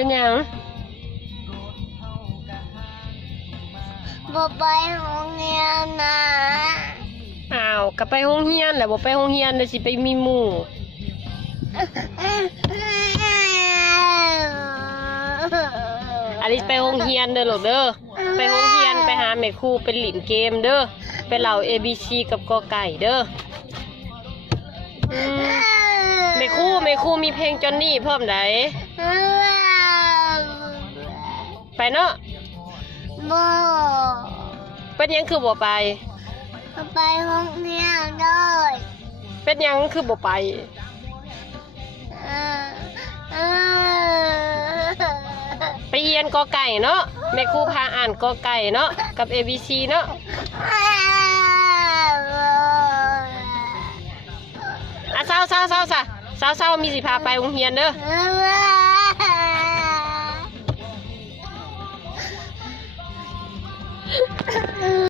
เป็นหยังบ่ไปโรงเรียนนะ อ้าวก็ไปโรงเรียนแหละบ่ไปโรงเรียนเลยสิไปมีหมู่อลิสไปโรงเรียนเด้อลูกเด้อไปโรงเรียนไปหาแม่ครูเป็นหลินเกมเด้อไปเล่า ABC กับกอไก่เด้อแม่ครูมีเพลงจอนนี่พร้อมไดไปเนาะ บ่ เป็นหยังคือบ่ไป ไปโรงเรียนเลย เป็นหยังคือบ่ไปไปเรียนกอไก่เนาะแม่ครูพาอ่านกอไก่เนาะกับ ABC เนาะอ่ะเศร้ามีสิพาไปโรงเรียนเด้อ